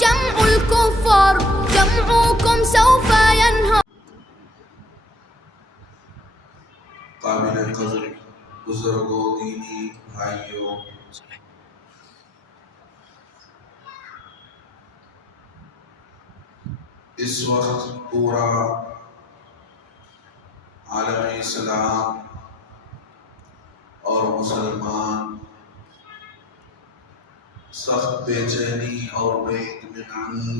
جمع الكفار جمعكم سوف ينهار. قابل قدر بزرگوں، دینی بھائیوں، اس وقت پورا عالم اسلام اور مسلمان سخت بے چینی اور بے اطمینانی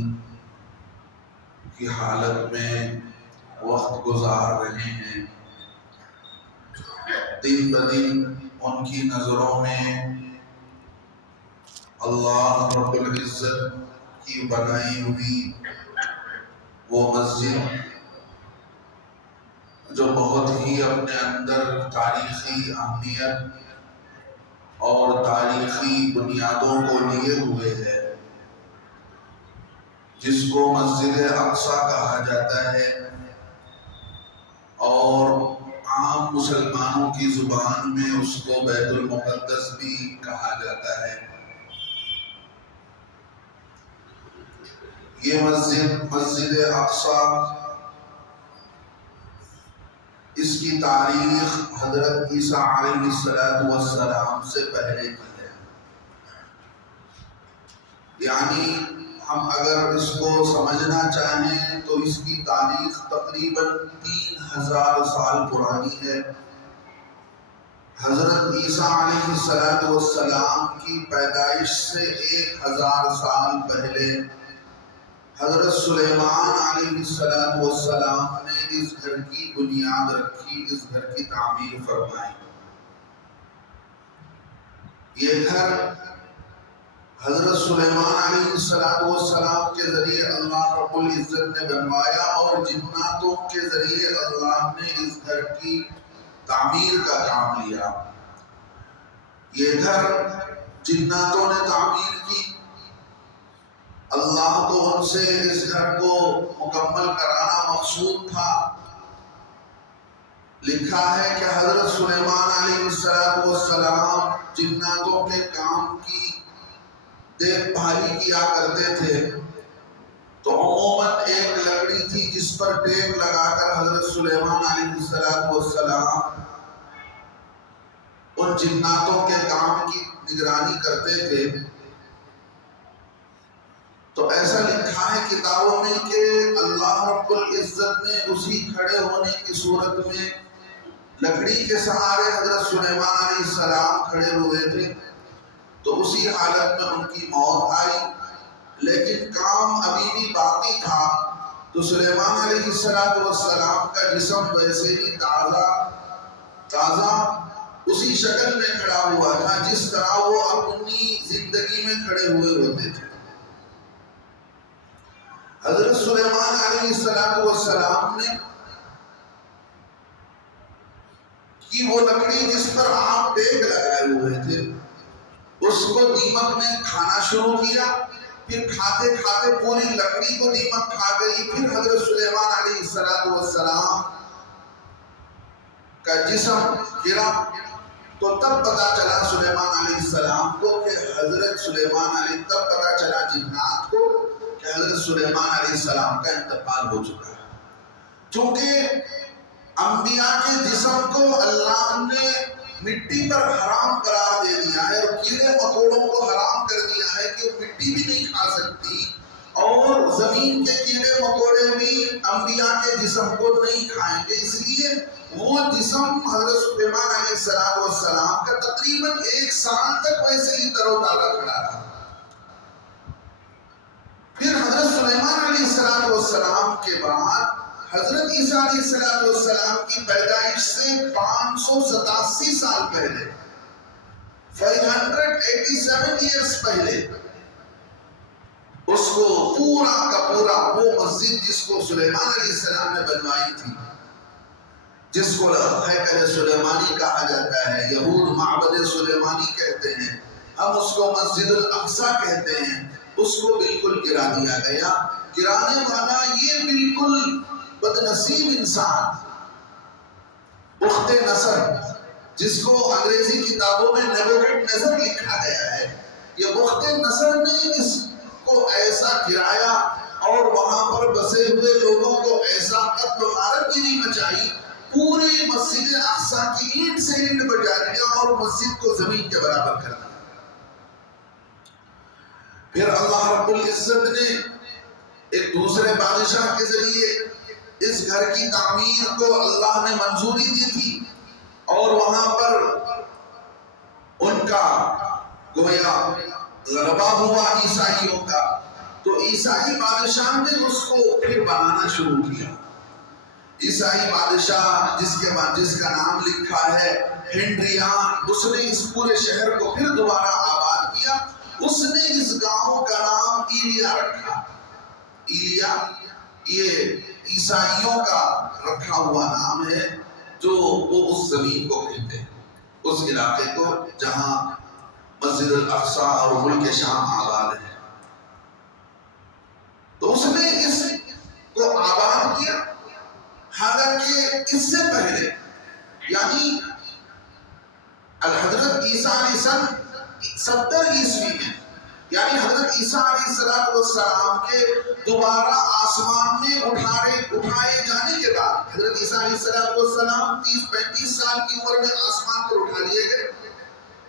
کی حالت میں وقت گزار رہے ہیں۔ دن بدن ان کی نظروں میں اللہ رب العزت کی بنائی ہوئی وہ مسجد جو بہت ہی اپنے اندر تاریخی اہمیت اور تاریخی بنیادوں کو لیے ہوئے ہے، جس کو مسجد اقصی کہا جاتا ہے اور عام مسلمانوں کی زبان میں اس کو بیت المقدس بھی کہا جاتا ہے۔ یہ مسجد اقصی، اس کی تاریخ حضرت عیسیٰ علیہ السلام سے پہلے کی ہے۔ یعنی ہم اگر اس کو سمجھنا چاہیں تو اس کی تاریخ تقریباً 3000 سال پرانی ہے۔ حضرت عیسیٰ علیہ السلام کی پیدائش سے 1000 سال پہلے حضرت سلیمان علیہ السلام نے اس گھر کی بنیاد رکھی، اس گھر کی تعمیر فرمائی۔ یہ گھر حضرت سلیمان علیہ السلام کے ذریعے اللہ رب العزت نے بنوایا اور جناتوں کے ذریعے اللہ نے اس گھر کی تعمیر کا کام لیا۔ یہ گھر جناتوں نے تعمیر کی، اللہ کو ان سے اس گھر کو مکمل کرانا مقصود تھا۔ لکھا ہے کہ حضرت سلیمان علیہ السلام جناتوں کے کام کی دیکھ بھالی کیا کرتے تھے، تو عموماً ایک لکڑی تھی جس پر ٹیپ لگا کر حضرت سلیمان علیہ السلام ان جناتوں کے کام کی نگرانی کرتے تھے۔ تو ایسا لکھا ہے کتابوں میں کہ اللہ رب العزت نے اسی کھڑے ہونے کی صورت میں لکڑی کے سہارے حضرت سلیمان علیہ السلام کھڑے ہوئے تھے، تو اسی حالت میں ان کی موت آئی، لیکن کام ابھی بھی باقی تھا۔ تو سلیمان علیہ السلام کا جسم ویسے ہی تازہ اسی شکل میں کھڑا ہوا تھا جس طرح وہ اپنی زندگی میں کھڑے ہوئے ہوتے تھے۔ حضرت سلیمان علیہ السلام نے کی وہ لکڑی جس پر آپ ٹیک لگائے ہوئے تھے، اس کو دیمک نے کھانا شروع کیا، پھر کھاتے کھاتے پوری لکڑی کو دیمک کھا گئی۔ پھر حضرت سلیمان علیہ السلام کا جسم گرا، تو تب پتا چلا سلیمان علیہ السلام کو کہ حضرت سلیمان علیہ تب پتا چلا جنات کو کہ حضرت سلیمان علیہ السلام کا انتقال ہو چکا ہے۔ چونکہ انبیاء کے جسم کو اللہ نے مٹی پر حرام قرار دے دیا ہے اور کیڑے مکوڑوں کو حرام کر دیا ہے کہ وہ مٹی بھی نہیں کھا سکتی، اور زمین کے کیڑے مکوڑے بھی انبیاء کے جسم کو نہیں کھائیں گے۔ اس لیے وہ جسم حضرت سلیمان علیہ السلام کا تقریباً 1 سال تک ویسے ہی تر و تازہ کھڑا رہا۔ پھر حضرت سلیمان علیہ السلام کے بعد حضرت عیسیٰ علیہ السلام کی پیدائش سے 587 سال پہلے، 587 ایئرز پہلے، اس کو پورا کا پورا وہ مسجد جس کو سلیمان علیہ السلام نے بنوائی تھی، جس کو ہیکل سلیمانی کہا جاتا ہے، یہود معبد سلیمانی کہتے ہیں، ہم اس کو مسجد الاقصی کہتے ہیں، اس کو بالکل گرا دیا گیا۔ گرانے والا یہ بالکل بدنصیب انسان، بخت نصر، جس کو انگریزی کتابوں میں نیبوکڈنیزر لکھا گیا ہے، یہ بخت نصر نے اس کو ایسا مچائی، پوری مسجد اقصی کی اینٹ سے اینٹ بجا دیا اور مسجد کو زمین کے برابر کر دیا۔ پھر اللہ رب العزت نے ایک دوسرے بادشاہ کے ذریعے اس گھر کی تعمیر کو اللہ نے منظوری دی تھی، اور وہاں پر ان کا گویا غلبہ ہوا عیسائیوں کا، تو عیسائی بادشاہ نے اس کو پھر بنانا شروع کیا۔ عیسائی بادشاہ جس کا نام لکھا ہے ہنڈریان، اس نے اس پورے شہر کو پھر دوبارہ آباد کیا۔ اس نے اس گاؤں کا نام ایلیا رکھا۔ ایلیا یہ عیسائیوں کا رکھا ہوا نام ہے، جو وہ اس زمین کو کہتے ہیں، اس علاقے کو جہاں مسجد الاقصی اور ملک شام آباد ہے۔ تو اس نے اس کو آباد کیا، حالانکہ اس سے پہلے یعنی حضرت عیسیٰ علیہ السلام 70 عیسوی میں، یعنی حضرت عیسیٰ علیہ السلام کے دوبارہ آسمان میں اٹھائے جانے کے بعد، حضرت عیسیٰ علیہ السلام 30-35 سال کی عمر میں آسمان پر اٹھا لیے گئے،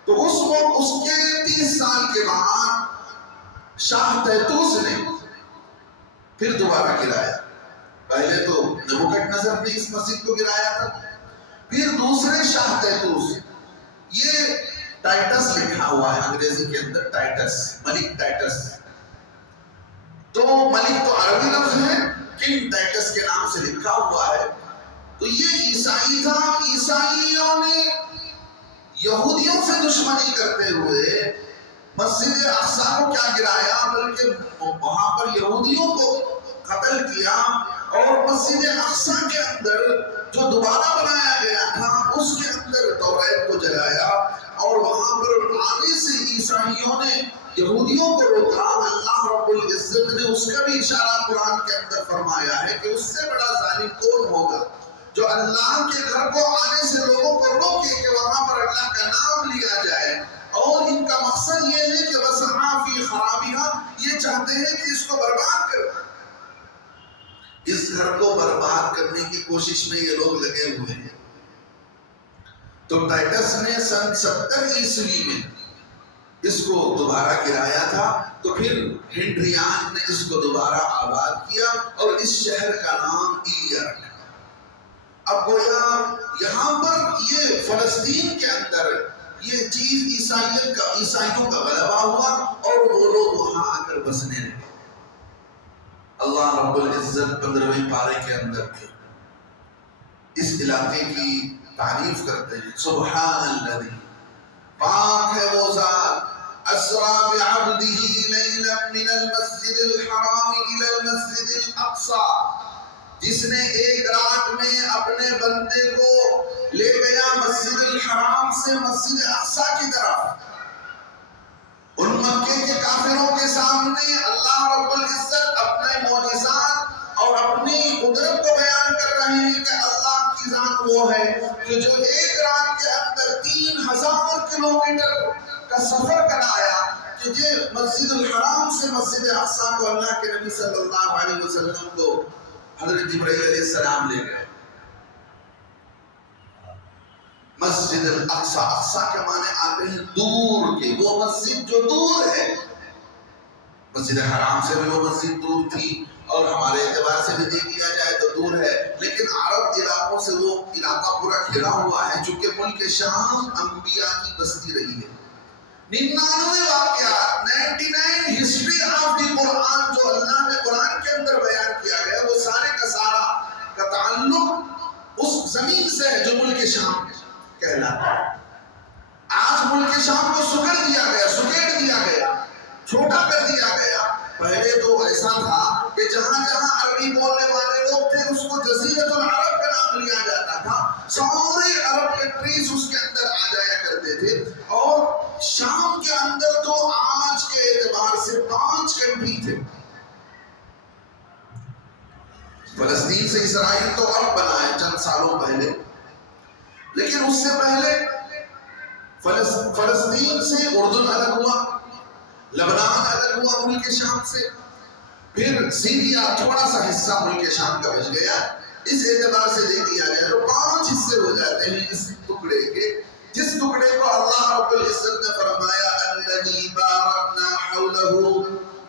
تو اس کے 30 سال کے بعد شاہ طہطوس نے پھر دوبارہ گرایا۔ پہلے تو نبوکدنضر نے اس مسجد کو گرایا تھا، پھر دوسرے شاہ طہطوس، یہ ٹائٹس لکھا ہوا ہے انگریزی کے اندر، ٹائٹس، ملک ٹائٹس، تو ملک تو عربی لفظ ہے، کنگ ٹائٹس کے نام سے لکھا ہوا ہے۔ تو یہ عیسائی تھا، عیسائیوں نے یہودیوں سے دشمنی کرتے ہوئے مسجد اقصی کو کیا گرایا، بلکہ وہاں پر یہودیوں کو قتل کیا، اور مسجد اقصی کے اندر جو دوبارہ بنایا گیا تھا اس کے اندر توریت کو جلایا، اور وہاں پر آنے سے عیسائیوں نے یہودیوں کو روکا۔ اللہ رب العزت نے اس کا بھی اشارہ قرآن کے اندر فرمایا ہے کہ اس سے بڑا ظالم کون ہوگا جو اللہ کے گھر کو آنے سے لوگوں کو روکے کہ وہاں پر اللہ کا نام لیا جائے، اور ان کا مقصد یہ ہے کہ وَسَعَىٰ فِي خَرَابِهَا، یہ چاہتے ہیں کہ اس کو برباد کریں۔ اس گھر کو برباد کرنے کی کوشش میں یہ لوگ لگے ہوئے ہیں۔ تو ٹائٹس نے سن 70 عیسوی میں اس کو دوبارہ گرایا تھا، تو پھر ہنڈریان نے اس کو دوبارہ آباد کیا اور اس شہر کا نام ایلیا رکھا۔ اب گویا یہاں پر یہ فلسطین کے اندر یہ چیز عیسائیوں کا غلبہ ہوا، اور وہ لوگ وہاں آ کر بسنے لگے۔ اللہ رب العزت 15ویں پارے کے اندر اس علاقے کی تعریف کرتے ہیں، سبحان الذی، پاک ہے وہ ذات، اسریٰ بعبدہ لیلا من المسجد الحرام الی المسجد الاقصی، جس نے ایک رات میں اپنے بندے کو لے گیا مسجد الحرام سے مسجد اقصی کی طرف۔ ان مکے کے کافروں کے سامنے اللہ رب العزت اپنے معجزات اور اپنی قدرت کو بیان کر رہے ہیں کہ اللہ کی ذات وہ ہے کہ جو ایک رات کے اندر 3000 کلومیٹر کا سفر کرایا، کہ یہ مسجد الحرام سے مسجد اقصی کو اللہ کے نبی صلی اللہ علیہ وسلم کو حضرت جبرائیل علیہ السلام لے گئے۔ مسجد الاقصی، اقصی کے معنی آتے ہیں دور کے، وہ مسجد جو دور ہے۔ مسجد حرام سے بھی وہ مسجد دور تھی، اور ہمارے اعتبار سے بھی دیکھ لیا جائے تو دور ہے، لیکن عرب علاقوں سے وہ علاقہ پورا گھرا ہوا ہے، چونکہ ملک شام انبیاء کی بستی رہی ہے۔ 99 واقعات، 99 ہسٹری آف دی قرآن جو اللہ نے قرآن کے اندر بیان کیا گیا، وہ سارے کا سارا کا تعلق اس زمین سے ہے جو ملک شام کہلاتا ہے۔ آج ملک شام کو سکڑ دیا گیا، سکیڑ دیا گیا، چھوٹا کر دیا گیا۔ پہلے تو ایسا تھا کہ جہاں جہاں عربی بولنے والے لوگ تھے اس کو جزیرۃ العرب کا نام لیا جاتا تھا، سارے عرب کنٹریز اس کے اندر آ جایا کرتے تھے، اور شام کے اندر تو آج کے اعتبار سے 5 کنٹری تھے۔ فلسطین سے اسرائیل تو اب بنا ہے چند سالوں پہلے، لیکن اس سے پہلے فلسطین سے اردن الگ ہوا، لبنان الگ ہوا ملک شام سے، پھر سیریا تھوڑا سا حصہ ملک شام کا بچ گیا، اس اعتبار سے دیکھ لیا جائے تو 5 حصے ہو جاتے ہیں اس ٹکڑے کے، جس ٹکڑے کو اللہ رب العزت نے فرمایا الذی بارکنا حولہ،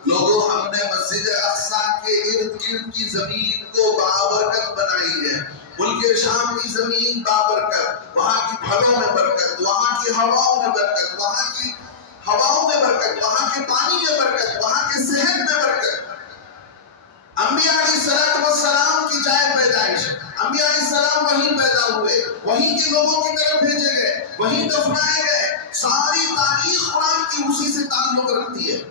لوگوں ہم نے مسجد اقصی کے ارد گرد کی زمین کو بابرکت بنائی ہے، ملک شام کی زمین بابرکت، وہاں کی پھلوں میں برکت، وہاں کی ہواؤں میں برکت، وہاں کی ہواؤں میں برکت، وہاں کے پانی میں برکت، وہاں کے صحت میں برکت۔ انبیاء علیہ السلام کی جائے پیدائش، انبیاء علیہ السلام وہیں پیدا ہوئے، وہیں کے لوگوں کی طرف بھیجے گئے، وہیں دفنائے گئے، ساری تاریخ قرآن کی اسی سے تعلق رکھتی ہے۔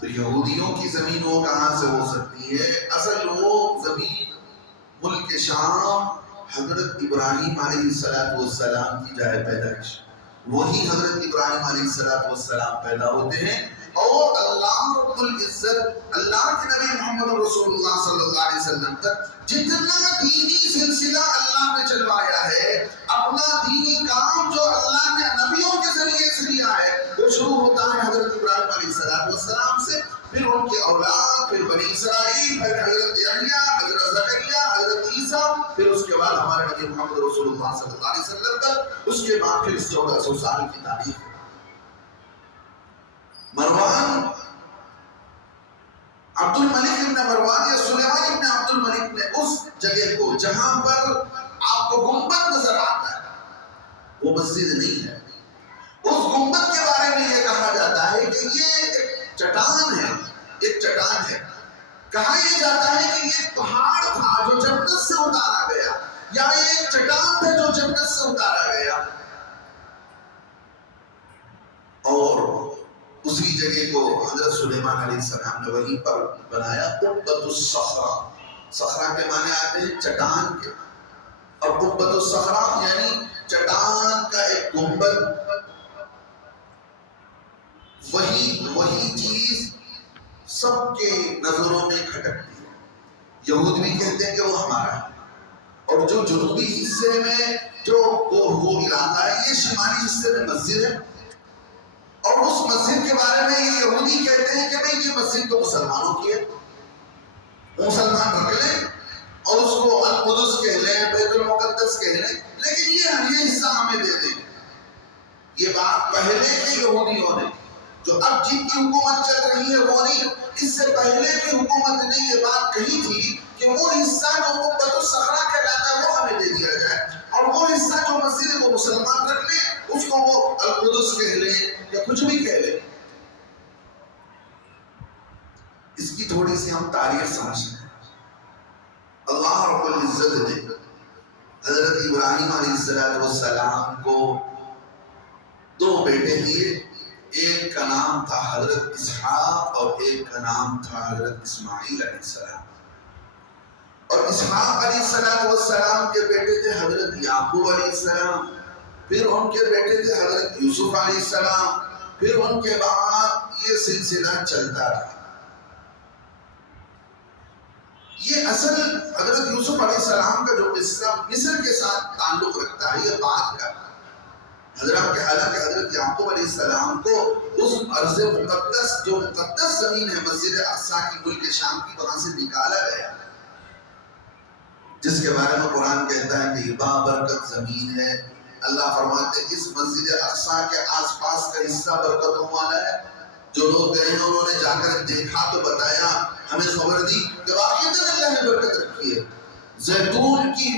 تو یہودیوں کی زمین وہ کہاں سے ہو سکتی ہے؟ اصل وہ زمین ملک شام حضرت ابراہیم علیہ السلام کی جائے پیدائش، وہی حضرت ابراہیم علیہ السلام پیدا ہوتے ہیں، اور اللہ رب العزت اللہ کے نبی محمد رسول اللہ صلی اللہ علیہ وسلم تک جتنا دینی سلسلہ اللہ نے چلوایا ہے، اپنا دینی کام جو اللہ نے نبیوں کے ذریعے سے لیا ہے، وہ شروع ہوتا ہے حضرت ابراہیم علیہ السلام سے، پھر ان کے اولاد، پھر بنی اسرائیل، پھر حضرت یحییٰ، حضرت زکریا، حضرت عیسیٰ، پھر اس کے بعد ہمارے نبی محمد رسول اللہ صلی اللہ علیہ وسلم تک، اس کے بعد پھر 1400 سال کی تاریخ۔ مروان عبد الملک ابن مروان یا سلیمان ابن عبد الملک نے اس جگہ کو جہاں پر آپ کو گنبد نظر آتا ہے، وہ مسجد نہیں ہے، اس گنبد کے بارے میں یہ کہا جاتا ہے کہ یہ ایک چٹان ہے، ایک چٹان ہے۔ کہا یہ جاتا ہے کہ یہ پہاڑ تھا جو جنت سے اتارا گیا، یا یہ ایک چٹان تھا جو جنت سے اتارا گیا، اور اسی جگہ کو حضرت سلیمان علیہ السلام نے وہیں پر بنایا۔ قبۃ الصخرہ، صخرہ کے معنی آتے ہیں چٹان کے، اور قبۃ الصخرہ یعنی چٹان کا ایک گنبد، وہی چیز سب کے نظروں میں کھٹکتی ہے۔ یہود بھی کہتے ہیں کہ وہ ہمارا ہے، اور جو جنوبی حصے میں جو وہ علاقہ ہے، یہ شمالی حصے میں مسجد ہے، اور اس مسجد کے بارے میں یہ یہودی کہتے ہیں کہ بھئی یہ مسجد تو مسلمانوں کی ہے، مسلمان رکھ لیں اور اس کو القدس کہہ لیں، بیت المقدس کہہ لیں، لیکن یہ حصہ ہمیں دے دیں۔ یہ بات پہلے کے یہودیوں نے، جو اب جن کی حکومت چل رہی ہے وہ نہیں، اس سے پہلے کی حکومت نے یہ بات کہی تھی کہ وہ حصہ جو قبۃ الصخرہ کہلاتا ہے وہ ہمیں دے دیا جائے، اور وہ حصہ جو مسجد ہے وہ مسلمان رکھ لیں، اس کو وہ القدس کہہ لیں یا کچھ بھی کہہ لیں۔ اس کی تھوڑی سی ہم تاریخ سمجھیں۔ اللہ رب العزت نے حضرت ابراہیم علیہ السلام کو 2 بیٹے دیے، ایک کا نام تھا حضرت اسحاق اور ایک کا نام تھا حضرت اسماعیل علیہ السلام، اور اسحاق علیہ السلام کے بیٹے تھے حضرت یعقوب علیہ السلام، پھر ان کے بیٹے تھے حضرت یوسف علیہ السلام، پھر ان کے بعد یہ سلسلہ چلتا رہا۔ یہ اصل حضرت یوسف علیہ السلام کا جو قصہ مصر کے ساتھ تعلق رکھتا ہے، یہ بات کا حضرت کہ حالانکہ حضرت یعقوب علیہ السلام کو اس ارض مقدس جو مقدس زمین ہے مسجد اقصی کی ملک شام کی، وہاں سے نکالا گیا، جس کے بارے میں قرآن کہتا ہے کہ یہ بابرکت زمین ہے۔ اللہ فرماتے ہیں اس مسجد اقصی کے آس پاس کا حصہ برکتوں والا ہے، جو لوگ گئے ہیں انہوں نے جا کر دیکھا تو بتایا، ہمیں خبر دی کہ واقعی اللہ نے برکت رکھی ہے، زیتون کی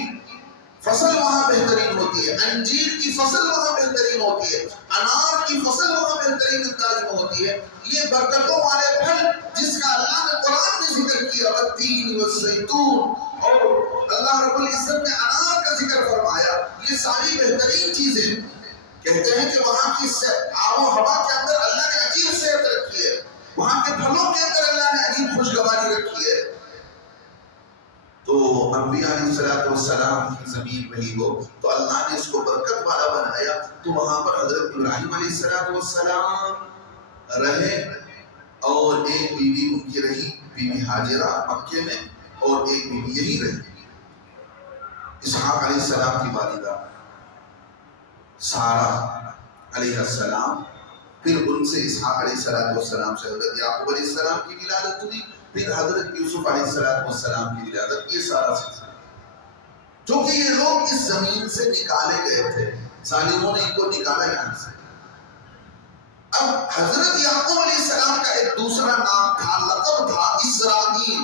فصل وہاں بہترین ہوتی ہے، انجیر کی فصل وہاں بہترین ہوتی ہے، انار کی فصل وہاں بہترین انداز میں ہوتی ہے۔ یہ برکتوں والے پھل جس کا اللہ نے قرآن میں ذکر کیا، والتین والزیتون، اور اللہ رب العزت نے انار کا ذکر فرمایا، یہ ساری بہترین چیزیں کہتے ہیں کہ وہاں کی آب و ہوا کے اندر اللہ نے عجیب صحت رکھی ہے، وہاں کے پھلوں کے اندر اللہ نے عجیب خوشگواری رکھی ہے۔ تو انبیاء علیہ السلام کی زمین وہی ہو تو اللہ نے اس کو برکت والا بنایا، تو وہاں پر حضرت ابراہیم علیہ السلام رہے، اور ایک بیوی ان کی رہی، بیوی ہاجرہ مکے میں، اور ایک بیوی یہی رہی اسحاق علیہ السلام کی والدہ سارہ علیہ السلام۔ پھر ان سے اسحاق علیہ السلام سے حضرت یعقوب علیہ السلام کی ولادت ہوئی، پھر حضرت یوسف علیہ السلام کی ولادت، یہ سارا سلسلہ، چونکہ یہ لوگ اس زمین سے نکالے گئے تھے، ظالموں نے ان کو نکالا یہاں سے۔ اب حضرت یعقوب علیہ السلام کا ایک دوسرا نام تھا، لقب تھا اسرائیل،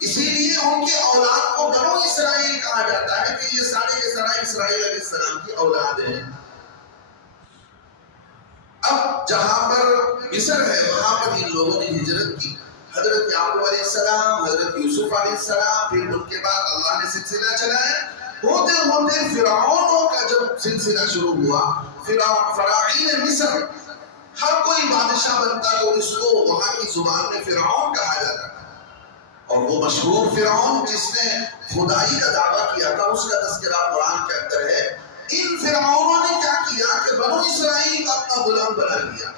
اسی لیے ان کے اولاد کو بنو اسرائیل کہا جاتا ہے کہ یہ سارے کے سارے اسرائیل علیہ السلام کی اولاد ہیں۔ اب جہاں پر مصر ہے وہاں پر ان لوگوں نے ہجرت کی، حضرت یعقوب علیہ السلام، حضرت یوسف علیہ السلام، پھر ان کے بعد اللہ نے سلسلہ چلایا، ہوتے ہوتے فرعونوں کا جب سلسلہ شروع ہوا، فراعین مصر، ہر کوئی بادشاہ بنتا تو اس کو وہاں کی زبان میں فرعون کہا جاتا تھا، اور وہ مشہور فرعون جس نے خدائی کا دعویٰ کیا تھا اس کا تذکرہ قرآن کے اندر ہے۔ ان فرعونوں نے کیا کیا کہ بنو اسرائیل کا اپنا غلام بنا لیا،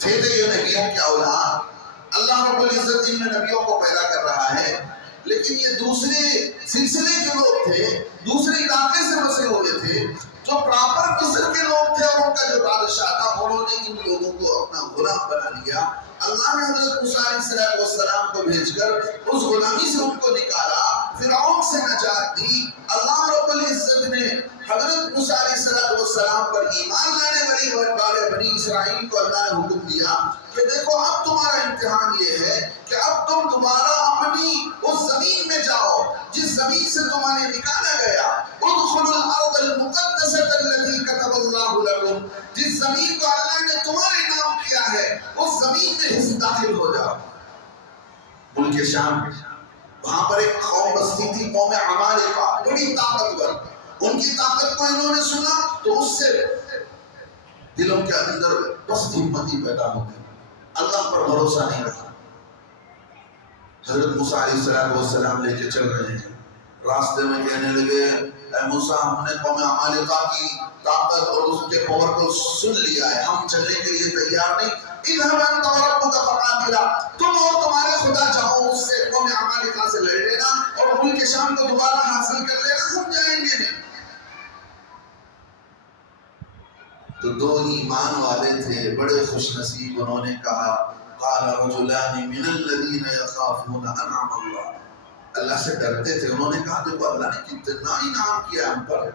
تھے یہ نبیوں کے اولاد، اللہ رب العزت ان میں نبیوں کو پیدا کر رہا ہے، لیکن یہ دوسرے سلسلے کے لوگ تھے، دوسرے علاقے سے بسے ہوئے تھے، جو پراپر مصر کے لوگ تھے، اور ان کا جو بادشاہ تھا انہوں نے ان لوگوں کو اپنا غلام بنا لیا۔ اللہ نے حضرت موسیٰ علیہ السلام کو بھیج کر اس غلامی سے ان کو نکالا، فرعون سے نجات دی۔ اللہ رب العزت نے حضرت موسیٰ علیہ السلام پر ایمان لانے والے بنی اسرائیل کو اللہ نے حکم دیا کہ دیکھو اب تمہارا امتحان یہ ہے کہ اب تم دوبارہ اپنی اس زمین میں جاؤ جس زمین سے تمہیں نکالا گیا، ادخلوا الارض المقدسۃ التي كتب اللہ لکم، جس زمین کو اللہ نے تمہارے نام کیا ہے اس زمین میں داخل ہو جاؤ۔ ملک شام، وہاں پر ایک قوم بستی تھی، قوم عمالقہ، بڑی طاقتور، ان کی طاقت کو انہوں نے سنا تو اس سے دلوں کے اندر پست ہمتی پیدا ہو گئی، اللہ پر بھروسہ نہیں رہا۔ حضرت موسیٰ علیہ السلام لے کے چل رہے ہیں، راستے میں کہنے لگے اے موسیٰ ہم نے قوم عمالقہ کی طاقت اور اس کے پاور کو سن لیا ہے، ہم چلنے کے لیے تیار نہیں، اذهب انت وربك فقاتلا، تم اور تمہارے خدا جاؤ اس سے قوم عمالقہ سے لڑ لینا اور ملک شام کو دوبارہ حاصل کر لینا، ہم جائیں گے نہیں۔ تو دو ایمان والے تھے بڑے خوش نصیب، انہوں نے کہا قال رجلان من الذين يخافون انعم اللہ، اللہ سے ڈرتے تھے، انہوں نے کہا دیکھو اللہ نے کتنا انعام کیا ہم پر،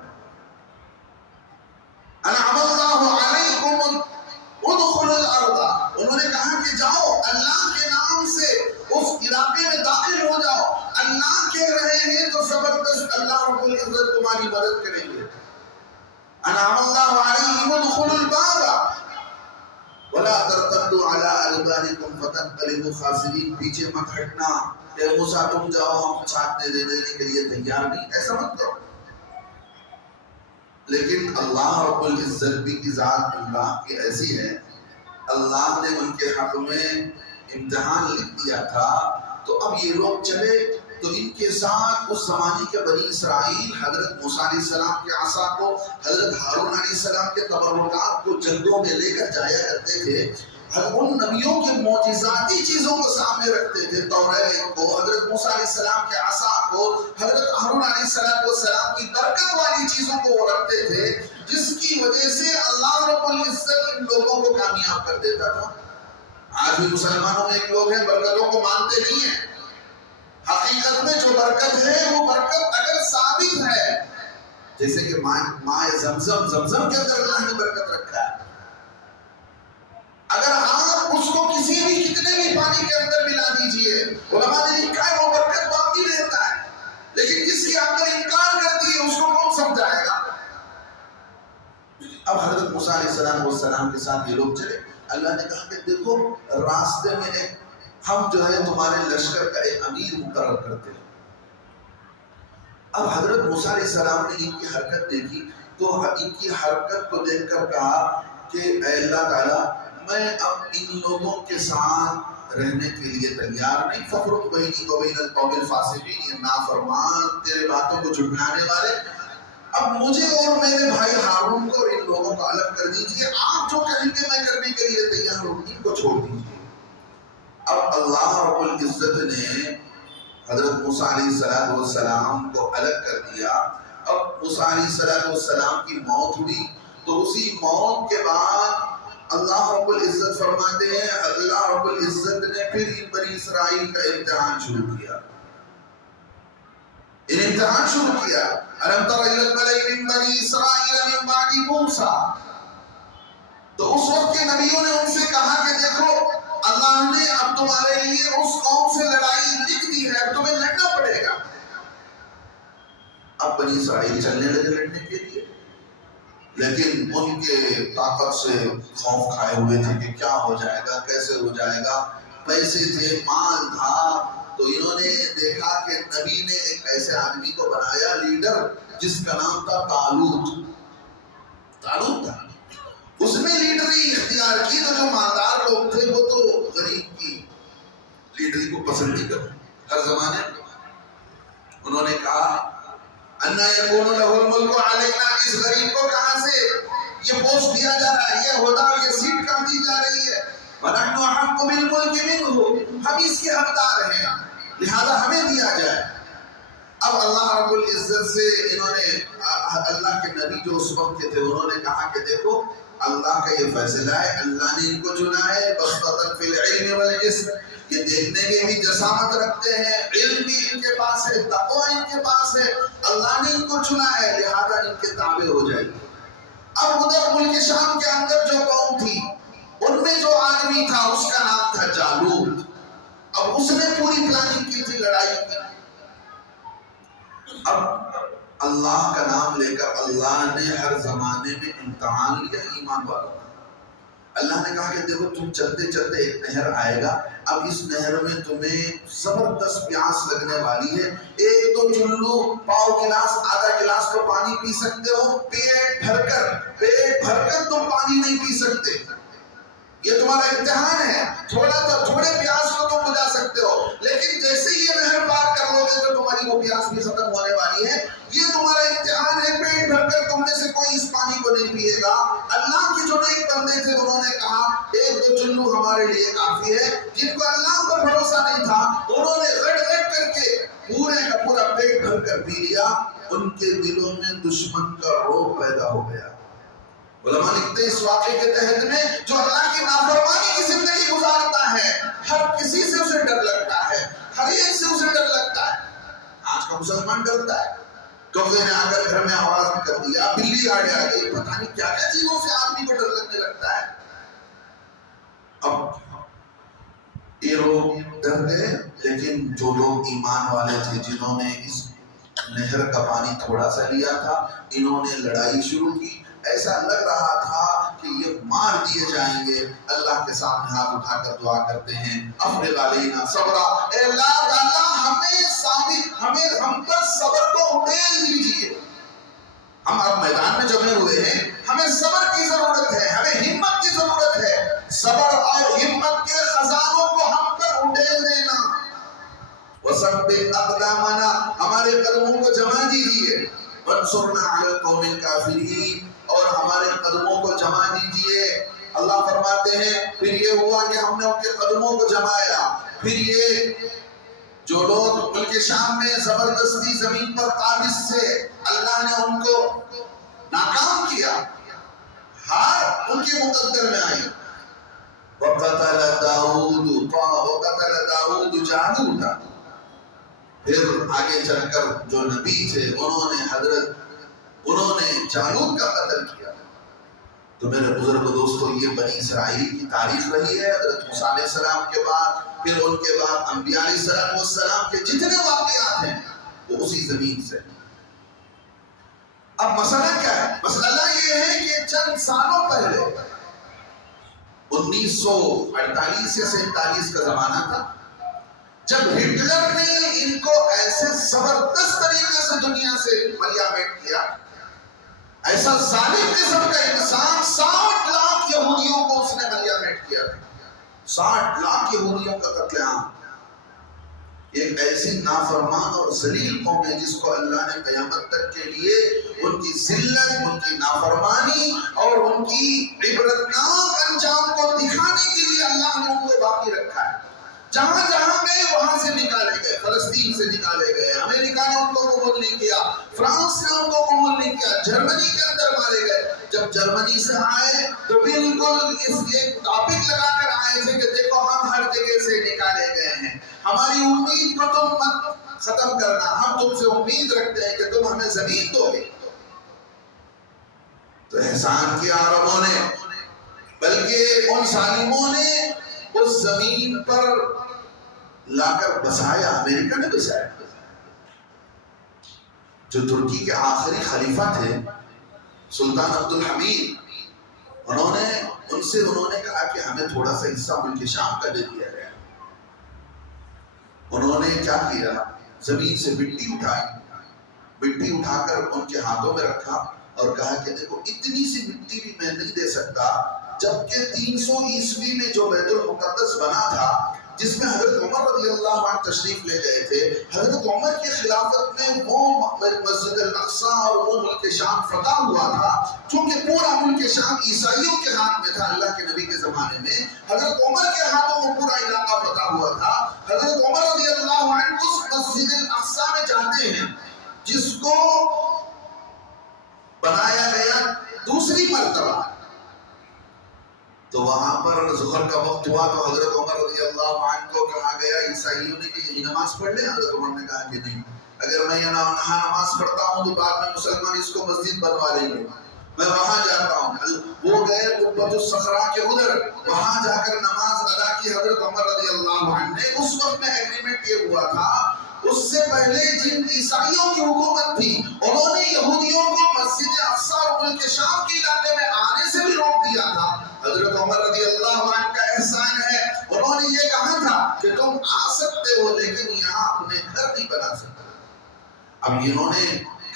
انعم اللہ علیکم ادخلوا الارض، انہوں نے کہا کہ جاؤ اللہ کے نام سے اس علاقے میں داخل ہو جاؤ، اللہ کہہ رہے ہیں تو زبردست اللہ رب العزت تمہاری مدد کریں گے۔ انعم اللہ علیہم ادخلوا الباب ولا ترتدوا على ادبارکم فتنقلبوا خاسرین، پیچھے مت ہٹنا کہ موسیٰ تم جاؤ ہم ساتھ دینے کے لیے تیار نہیں، ایسا مت کرو۔ لیکن اللہ رب العزت بھی کی ذات اللہ کی ایسی ہے، اللہ نے ان کے حق میں امتحان لکھ دیا تھا، تو اب یہ لوگ چلے تو ان کے ساتھ اس زمانے کے بنی اسرائیل حضرت موسیٰ علیہ السلام کے عصا کو، حضرت ہارون علیہ السلام کے تبرکات کو جنگوں میں لے کر جایا کرتے تھے، ان نبیوں کے معجزاتی چیزوں کو سامنے رکھتے تھے، توریت کو، حضرت موسیٰ علیہ السلام کے عصا کو، حضرت ہارون علیہ السلام کی برکت والی چیزوں کو وہ رکھتے تھے، جس کی وجہ سے اللہ رب العزت ان لوگوں کو کامیاب کر دیتا تھا۔ آج بھی مسلمانوں میں ایک لوگ ہیں برکتوں کو مانتے نہیں ہیں، حقیقت میں جو برکت ہے وہ برکت اگر ثابت ہے، جیسے کہ ماء زمزم کے اندر اللہ نے برکت رکھا ہے، اگر آپ اس کو کسی بھی کتنے بھی پانی کے اندر ملا دیجئے، علماء نے لکھا ہے وہ برکت باقی رہتا ہے، لیکن جس کی اندر انکار کرتی ہے اس کو کون سمجھائے گا۔ اب حضرت موسیٰ علیہ السلام کے ساتھ یہ لوگ چلے، اللہ نے کہا کہ دیکھو راستے میں ہم جو ہے تمہارے لشکر کا ایک امیر مقرر کرتے ہیں۔ اب حضرت موسیٰ علیہ السلام نے ان کی حرکت دیکھی تو ان کی حرکت کو دیکھ کر کہا کہ اے اللہ تعالیٰ میں اب ان لوگوں کے ساتھ رہنے کے لیے تیار نہیں، ففرق بینی و بین القوم الفاسقین، یہ نافرمان تیرے باتوں کو جھٹلانے والے، اب مجھے اور میرے بھائی ہارون کو اور ان لوگوں کو الگ کر دیجئے، آپ جو کہیں گے میں کرنے کے لیے تیار ہوں، ان کو چھوڑ دیجئے۔ اب اللہ رب العزت نے حضرت موسیٰ علیہ السلام کو الگ کر دیا۔ اب موسیٰ علیہ السلام کی موت ہوئی تو اسی موت کے بعد اللہ رب العزت فرماتے ہیں اللہ رب العزت نے پھر ان بنی اسرائیل کا امتحان شروع کیا. امتحان شروع کیا. الم تر الی الملأ من بنی اسرائیل من بعد موسیٰ. تو اس وقت کے نبیوں نے ان سے کہا کہ دیکھو اللہ نے اب تمہارے لیے اس قوم سے لڑائی لکھ دی ہے, اب تمہیں لڑنا پڑے گا. اب بنی اسرائیل چلنے لگے لڑنے کے لیے, لیکن ان کے طاقت سے خوف کھائے ہوئے تھے کہ کیا ہو جائے گا, کیسے ہو جائے گا. پیسے تھے, مال تھا, تو انہوں نے دیکھا کہ نبی نے ایک ایسے آدمی کو بنایا لیڈر جس کا نام تھا طالوت. طالوت تھا, اس نے لیڈری اختیار کی. تو جو مالدار لوگ تھے وہ تو غریب کی لیڈری کو پسند نہیں کرتے. ہر زمانے میں انہوں نے کہا انا یکون لہ الملک علینا, اس غریب کو کہاں سے یہ پوسٹ دیا جا رہا ہے, یہ عہدہ, یہ سیٹ کہاں دی جا رہی ہے. ونحن احق بالملک منہ, ہم اس کے حقدار ہیں, لہذا ہمیں دیا جائے. اب اللہ رب العزت سے انہوں نے, اللہ کے نبی جو اس وقت کے تھے, انہوں نے کہا کہ دیکھو اللہ کا یہ فیصلہ ہے, اللہ نے ان کو چنا ہے. بسطۃ فی العلم والجسم, یہ دیکھنے کے بھی جسامت رکھتے ہیں, علم بھی ان کے پاس ہے, تقوی ان کے پاس ہے, اللہ نے ان کو چنا ہے, لہذا ان کے تابع ہو جائے گی. اب ادھر ملک شام کے اندر جو قوم تھی ان میں جو آدمی تھا اس کا نام تھا جالوت. اب اس نے پوری پلاننگ کی تھی لڑائی کی. اب اللہ کا نام لے کر اللہ نے ہر زمانے میں امتحان لیا ایمان والوں کا. اللہ نے کہا کہ دیکھو تم چلتے چلتے ایک نہر آئے گا, اب اس نہر میں تمہیں زبردست پیاس لگنے والی ہے. ایک دو چلو پاؤ گلاس آدھا گلاس تو پانی پی سکتے ہو, پیٹ بھر کر تم پانی نہیں پی سکتے. یہ تمہارا امتحان ہے. تھوڑے پیاس کو تم بجھا سکتے ہو, لیکن جیسے یہ نہر پار کر لو گے تو تمہاری وہ پیاس بھی ختم ہونے والی ہے. یہ تمہارا امتحان ہے. پیٹ بھر کر تم میں سے کوئی اس پانی کو نہیں پیے گا. اللہ کے جو نیک بندے تھے انہوں نے کہا ایک دو چلو ہمارے لیے کافی ہے. جن کو اللہ پر بھروسہ نہیں تھا انہوں نے غٹ کر کے پورے کا پورا پیٹ بھر کر پی لیا. ان کے دلوں میں دشمن کا رعب پیدا ہو گیا. علماء لکھتے اس واقعے کے تحت میں جو اللہ کی نافرمانی کی زندگی گزارتا ہے ہر کسی سے اسے ڈر لگتا ہے, ہر ایک سے اسے ڈر لگتا ہے. آج کا مسلمان ڈرتا ہے. کبھی نے آ کر گھر میں آواز کر دیا, بلی آڑے آ گئی, پتہ نہیں کیا کیا چیزوں سے آدمی کو ڈر لگنے لگتا ہے. اب یہ لوگ ڈر گئے, لیکن جو لوگ ایمان والے تھے جنہوں نے اس نہر کا پانی تھوڑا سا لیا تھا, انہوں نے لڑائی شروع کی. ایسا لگ رہا تھا کہ یہ مار دیے جائیں گے. اللہ کے سامنے ہاتھ اٹھا کر دعا کرتے ہیں افرغ علینا صبرا, اے اللہ تعالیٰ ہم پر صبر کو اڑیل دیجیے. ہم اب میدان میں جمے ہوئے ہیں, ہمیں صبر کی ضرورت ہے, ہمیں ہمت کی ضرورت ہے. صبر اور ہمت کے خزانوں کو ہم پر اڑیل دینا. وثبت اقدامنا, ہمارے قدموں کو جما دیجیے. وانصرنا علی القوم الکافرین, اور ہمارے قدموں کو جما دیجئے. اللہ فرماتے ہیں پھر یہ ہوا کہ ہم نے ان کے قدموں کو جمایا. پھر یہ جو لوگ ملک شام میں زبردستی زمین پر قابض تھے, اللہ نے ان کو ناکام کیا. ہار ان کے مقدر میں آئی. وقتل داؤد جالوت. پھر آگے چل کر جو نبی تھے انہوں نے جالوت کا قتل کیا. تو میرے بزرگ دوستو, یہ بنی اسرائیل کی تاریخ رہی ہے. حضرت موسیٰ علیہ السلام کے بعد, پھر ان کے بعد انبیاء علیہ السلام کے جتنے واقعات ہیں وہ اسی زمین سے. اب مسئلہ کیا ہے؟ مسئلہ یہ ہے کہ چند سالوں پہلے 1948 یا 47 کا زمانہ تھا, جب ہٹلر نے ان کو ایسے زبردست طریقے سے دنیا سے ملیامت کیا, ایسا ظالم قسم کا انسان, 60 لاکھ یہودیوں کو اس نے ملیامت کیا تھا. 60 لاکھ یہودیوں کا قتل عام. ایک ایسی نافرمان اور ذلیل قوم ہے جس کو اللہ نے قیامت تک کے لیے ان کی ذلت, ان کی نافرمانی اور ان کی عبرتناک انجام کو دکھانے کے لیے اللہ نے ان کو باقی رکھا ہے. جہاں جہاں گئے وہاں سے نکالے گئے، فلسطین سے نکالے گئے، امریکہ نے ان کو قبول نہیں کیا، فرانس نے ان کو قبول نہیں کیا، جرمنی کے اندر مارے گئے۔ جب جرمنی سے آئے تو بالکل اس ایک ٹاپک لگا کر آئے تھے کہ دیکھو ہم ہر جگہ سے نکالے گئے ہیں، ہماری امید کو تم مت ختم کرنا، ہم تم سے امید رکھتے ہیں کہ تم ہمیں زمین دو گے۔ تو احسان کیا عربوں نے، بلکہ ان ظالموں نے اس زمین پر لا کر بسایا، امریکہ نے بسایا۔ جو ترکی کے آخری خلیفہ تھے سلطان عبدالحمید، انہوں نے کہا کہ ہمیں تھوڑا سا حصہ ملک شام کا دے دیا گیا۔ انہوں نے کیا کیا، زمین سے مٹی اٹھائی، مٹی اٹھا کر ان کے ہاتھوں میں رکھا اور کہا کہ دیکھو اتنی سی مٹی بھی میں نہیں دے سکتا، جبکہ 300 عیسوی میں جو بیت المقدس بنا تھا، جس میں حضرت عمر رضی اللہ عنہ تشریف لے گئے تھے، حضرت عمر کی خلافت میں وہ مسجد الاقصیٰ اور وہ ملک شام فتح ہوا تھا، چونکہ پورا ملک شام عیسائیوں کے ہاتھ میں تھا اللہ کے نبی کے زمانے میں، حضرت عمر کے ہاتھوں میں پورا علاقہ فتح ہوا تھا۔ حضرت عمر رضی اللہ عنہ اس مسجد الاقصیٰ میں جاتے ہیں جس کو بنایا گیا دوسری مرتبہ، تو وہاں پر ظہر کا وقت ہوا تو حضرت عمر رضی اللہ عنہ کو کہا گیا عیسائیوں نے کہ یہی نماز پڑھ لیں۔ حضرت عمر نے کہا کہ نہیں، اگر میں یہاں نماز پڑھتا ہوں تو بعد میں مسلمان اس کو مسجد بنوا لیں گے، میں وہاں جاتا ہوں۔ وہ گئے قبۃ الصخرا کے ادھر، وہاں جا کر نماز ادا کی حضرت عمر رضی اللہ عنہ نے۔ اس وقت میں ایگریمنٹ یہ ہوا تھا، اس سے پہلے جن عیسائیوں کی حکومت تھی انہوں نے یہودیوں کو مسجد اقصیٰ اور ملک شام کے علاقے میں آنے سے بھی روک دیا تھا۔ حضرت عمر رضی اللہ عنہ کا احسان ہے، انہوں نے یہ کہا تھا کہ تم آ سکتے ہو لیکن یہاں اپنے گھر نہیں بنا سکتے۔ اب انہوں نے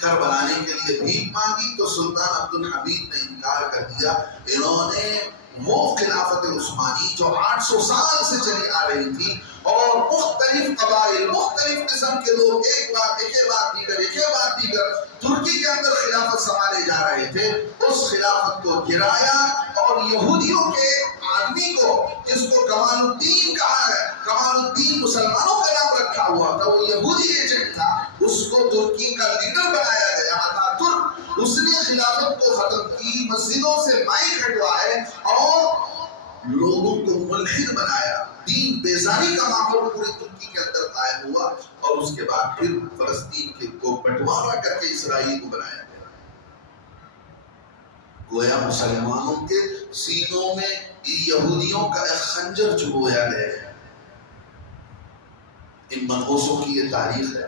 گھر بنانے کے لیے بھیک مانگی تو سلطان عبدالحمید نے انکار کر دیا۔ انہوں نے وہ خلافت عثمانی جو 800 سال سے چلی آ رہی تھی اور مختلف قبائل، مختلف قسم کے لوگ ایک بعد دیگر ترکی کے اندر خلافت سنبھالے جا رہے تھے، اس خلافت کو گرایا اور یہودیوں کے آدمی کو، جس کو کمال الدین کہا ہے، کمال الدین مسلمانوں کا نام رکھا ہوا تھا، وہ یہودی ایجنٹ تھا، اس کو ترکی کا لیڈر بنایا گیا ترک۔ اس نے خلافت کو ختم کی، مسجدوں سے مائک ہٹوائے اور لوگوں کو ملحد بنایا، دین بیزاری کا ماحول پوری ترکی کے اندر قائم ہوا، اور اس کے بعد پھر فلسطین کے کو بٹوارا کر کے اسرائیل کو بنایا گیا۔ گویا مسلمانوں کے سینوں میں یہودیوں کا ایک خنجر چبویا گیا ہے۔ ان منحوسوں کی یہ تاریخ ہے،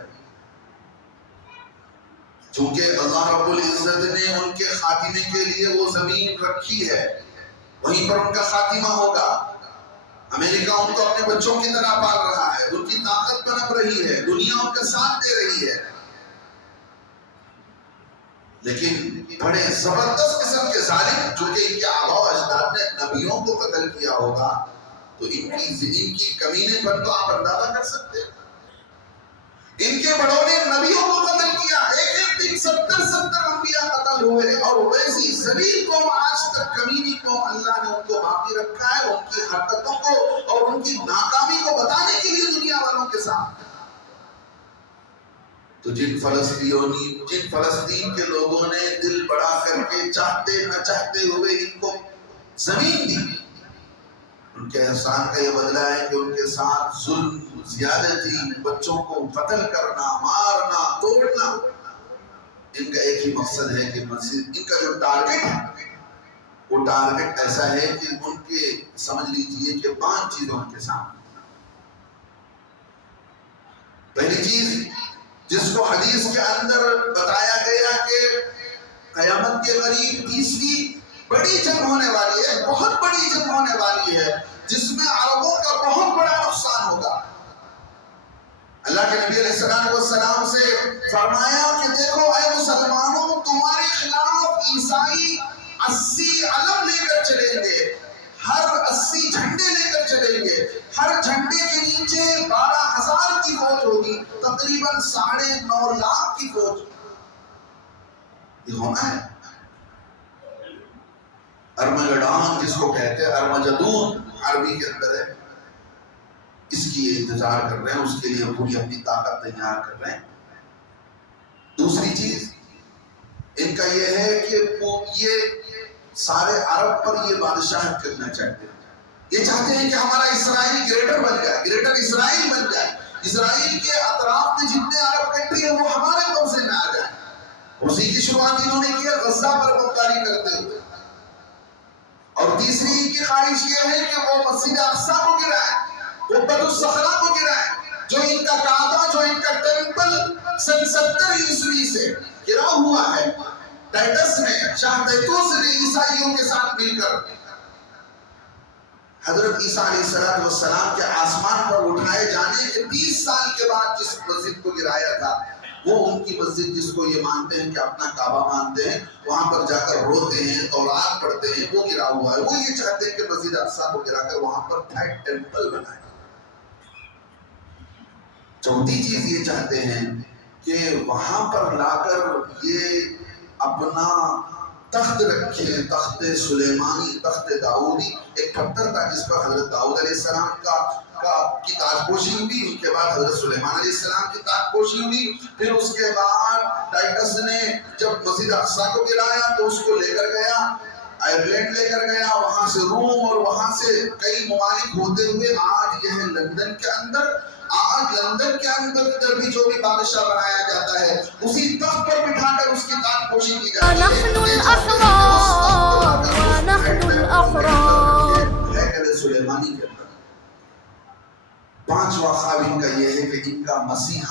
چونکہ اللہ رب العزت نے ان کے خاتمے کے لیے وہ زمین رکھی ہے، وہیں پر ان کا خاتمہ ہوگا۔ امریکہ ان کو اپنے بچوں کی طرح پال رہا ہے، ان کی طاقت پنپ رہی ہے، دنیا ان کا ساتھ دے رہی ہے، لیکن بڑے زبردست قسم کے ظالم، چونکہ ان کے آباء و اجداد نے نبیوں کو قتل کیا ہوگا، تو ان کی کمینے پر تو آپ اندازہ کر سکتے ہیں۔ ان کے بڑوں نے نبیوں کو قتل کیا، ایک دن 70 انبیاء قتل ہوئے، اور ویسی ذلیل قوم آج تک کمینی قوم اللہ نے ان کو باقی رکھا ہے، ان کی حرکتوں کو اور ان کی ناکامی کو بتانے کے لیے دنیا والوں کے ساتھ۔ تو جن فلسطین کے لوگوں نے دل بڑا کر کے چاہتے نہ چاہتے ہوئے ان کو زمین دی، ان کے احسان کا یہ بدلہ ہے کہ ان کے ساتھ ظلم، زیادتی، بچوں کو قتل کرنا، مارنا، توڑنا۔ ان کا ایک ہی مقصد ہے کہ مسجد، ان کا جو ٹارگٹ ہے وہ ٹارگٹ ایسا ہے کہ ان کے سمجھ لیجئے کہ 5 چیزوں کے سامنے۔ پہلی چیز جس کو حدیث کے اندر بتایا گیا کہ قیامت کے قریب 30ویں بڑی جنگ ہونے والی ہے، بہت بڑی جنگ ہونے والی ہے، جس میں عربوں کا بہت بڑا نقصان ہوگا۔ اللہ کے نبی علیہ السلام سے فرمایا کہ دیکھو اے مسلمانوں، تمہارے خلاف عیسائی 80 علم لے کر چلیں گے، ہر 80 جھنڈے لے کر چلیں گے، ہر جھنڈے کے نیچے 12,000 کی فوج ہوگی، تقریباً 9.5 لاکھ کی فوج۔ یہ ہونا ہے ارمگڈان، جس کو کہتے ہیں ارمجدون عربی کے اندر ہے۔ اس کی انتظار کر رہے ہیں، اس کے لیے پوری اپنی طاقت تیار کر رہے ہیں۔ دوسری چیز ان کا یہ ہے کہ یہ سارے عرب پر یہ بادشاہت کرنا چاہتے ہیں، یہ چاہتے ہیں کہ ہمارا اسرائیل گریٹر بن جائے، گریٹر اسرائیل بن جائے، اسرائیل کے اطراف میں جتنے عرب کنٹری ہیں وہ ہمارے قبضے میں آ جائیں۔ اسی کی شروعات انہوں نے کیا غزہ پر بمباری کرتے ہوئے۔ اور تیسری ان کی خواہش یہ ہے کہ وہ مسجد اقصی کو گرائیں، قبۃ الصخرہ کو گرائیں، جو ان کا کعبہ، جو ان کا ٹیمپل سن 70 عیسوی سے گرا ہوا ہے۔ ٹائٹس نے، شاہ تیتوس نے عیسائیوں کے ساتھ مل کر حضرت عیسیٰ علیہ السلام کے آسمان پر اٹھائے جانے کے 30 سال کے بعد جس مسجد کو گرایا تھا، وہ ان کی مسجد جس کو یہ مانتے ہیں کہ اپنا کعبہ مانتے ہیں، وہاں پر جا کر روتے ہیں، تورات پڑھتے ہیں، وہ گرا ہوا ہے۔ وہ یہ چاہتے ہیں کہ مسجد اقصی کو گرا کر وہاں پر تھرڈ ٹیمپل بنائیں۔ چوتھی چیز یہ چاہتے ہیں کہ وہاں پر لا کر یہ اپنا تخت رکھے، تخت سلیمانی، تخت داؤدی۔ ایک پتھر تھا جس پر حضرت داؤد علیہ السلام کی تاج پوشی ہوئی، ان کے بعد حضرت سلیمان علیہ السلام کی تاج پوشی ہوئی۔ پھر اس کے بعد ٹائٹس نے جب مسجد اقصی کو گرایا تو اس کو لے کر گیا آئرلینڈ، لے کر گیا وہاں سے روم، اور وہاں سے کئی ممالک ہوتے ہوئے آج یہ ہے لندن کے اندر۔ آج لندن کے اندر بھی جو بھی بادشاہ بنایا جاتا ہے اسی تخت پر بٹھا کر اس کی تاج پوشی کی جاتی ہے۔ نحن الأحرار ونحن الأحرار۔ ہیکل سلیمانی کے اندر پانچواں خواب ان کا یہ ہے کہ ان کا مسیح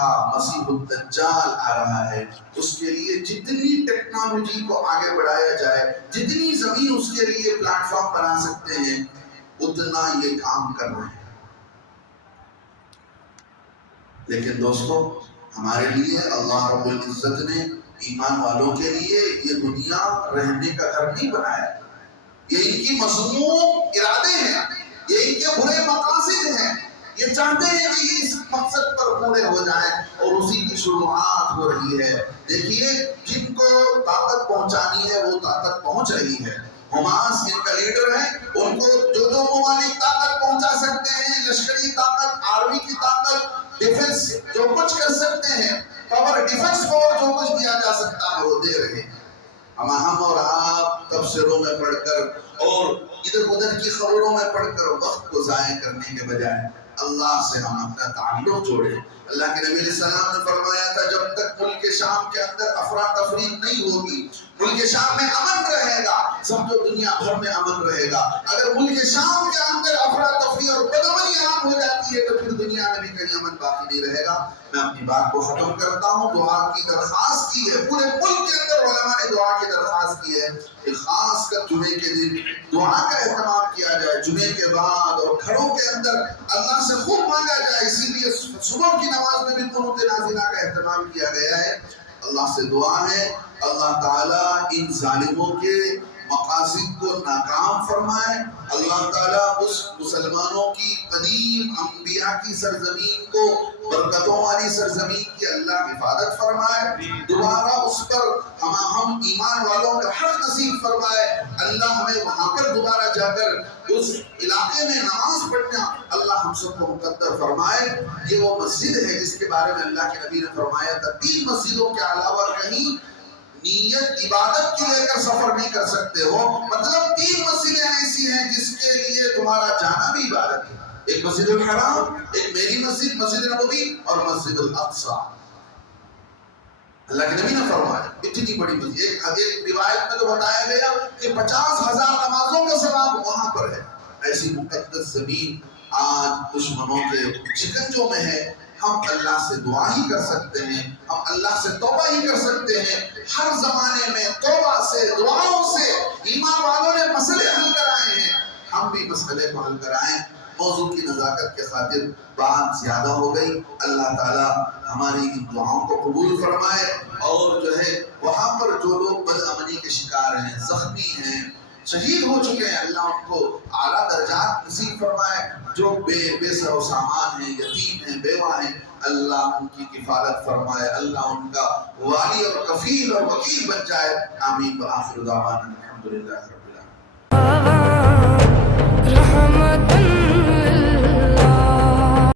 الدجال آ رہا ہے، اس کے لیے جتنی ٹیکنالوجی کو آگے بڑھایا جائے، جتنی زمین اس کے لیے پلیٹ فارم بنا سکتے ہیں، اتنا یہ کام کر رہے ہیں۔ لیکن دوستو، ہمارے لیے اللہ رب العزت نے ایمان والوں کے لیے یہ دنیا رہنے کا گھر نہیں بنایا۔ یہ ان کی مذموم ارادے ہیں، یہ ان کے برے مقاصد ہیں۔ یہ چاہتے ہیں کہ یہ اس مقصد پر پورے ہو جائیں، اور اسی کی شروعات ہو رہی ہے۔ دیکھیے، جن کو طاقت پہنچانی ہے وہ طاقت پہنچ رہی ہے۔ حماس ان کا لیڈر ہے، ان کو جو ممالک طاقت پہنچا سکتے ہیں، لشکری طاقت، آرمی کی طاقت، ڈیفنس جو کچھ کر سکتے ہیں، پاور ڈیفنس پاور جو کچھ دیا جا سکتا ہے وہ دے رہے ہیں۔ ہم اور آپ تبصروں میں پڑھ کر اور ادھر ادھر کی خبروں میں پڑھ کر وقت کو ضائع کرنے کے بجائے اللہ سے ہم اپنا تعلق جوڑیں۔ اللہ کے نبی علیہ السلام نے فرمایا تھا جب تک ملک شام کے اندر افراتفری نہیں ہوگی، ملک شام میں امن رہے گا، سمجھو دنیا بھر میں امن رہے گا۔ اگر ملک شام کے اندر افراتفری اور بدامنی عام ہو جاتی ہے تو پھر دنیا میں بھی کہیں امن باقی نہیں رہے گا۔ میں اپنی بات کو ختم کرتا ہوں۔ دعا کی درخواست کی ہے، پورے ملک کے اندر علماء نے دعا کی درخواست کی ہے کہ خاص کر جمعے کے دن دعا کا اہتمام کیا جائے، جمعے کے بعد اور گھروں کے اندر اللہ سے خوب مانگا جائے۔ اسی لیے صبح کی نماز میں بھی قنوت نازلہ کا اہتمام کیا گیا ہے۔ اللہ سے دعا ہے اللہ تعالیٰ ان ظالموں کے مقاصد کو ناکام فرمائے۔ اللہ تعالیٰ اس مسلمانوں کی قدیم انبیاء کی سرزمین کو، برکتوں والی سرزمین کی اللہ حفاظت فرمائے، دوبارہ اس پر ہم ایمان والوں کا حق نصیب فرمائے۔ اللہ ہمیں وہاں پر دوبارہ جا کر اس علاقے میں نماز پڑھنا اللہ ہم سب کو مقدر فرمائے۔ یہ وہ مسجد ہے جس کے بارے میں اللہ کے نبی نے فرمایا تھا 3 مسجدوں کے علاوہ کہیں نیت عبادت کی لے کر سفر نہیں کر سکتے ہو۔ مطلب 3 مسجدیں ایسی ہیں جس کے لیے تمہارا جانا بھی عبادت ہے۔ ایک مسجد الحرام، ایک میری مسجد مسجد نبوی، اور مسجد الاقصی۔ اللہ کے نبی نے فرمایا اتنی بڑی مسجد، ایک روایت میں تو بتایا گیا کہ 50,000 نمازوں کا ثواب وہاں پر ہے۔ ایسی مقدس زمین آج دشمنوں کے شکنجوں میں ہے۔ ہم اللہ سے دعا ہی کر سکتے ہیں، ہم اللہ سے توبہ ہی کر سکتے ہیں۔ ہر زمانے میں توبہ سے، دعاؤں سے ایمان والوں نے مسئلے حل کرائے ہیں، ہم بھی مسئلے کو حل کرائیں۔ موضوع کی نزاکت کے خاطر بات زیادہ ہو گئی۔ اللہ تعالیٰ ہماری ان دعاؤں کو قبول فرمائے، اور جو ہے وہاں پر جو لوگ بدامنی کے شکار ہیں، زخمی ہیں، شہید ہو چکے ہیں، اللہ ان کو اعلیٰ درجات نصیب فرمائے۔ جو بے سر و سامان ہیں، یتیم ہیں، بیوہ ہیں، اللہ ان کی کفالت فرمائے، اللہ ان کا والی اور کفیل اور وکیل بن جائے۔ آمین وآخر دعوانا الحمدللہ رب العالمین۔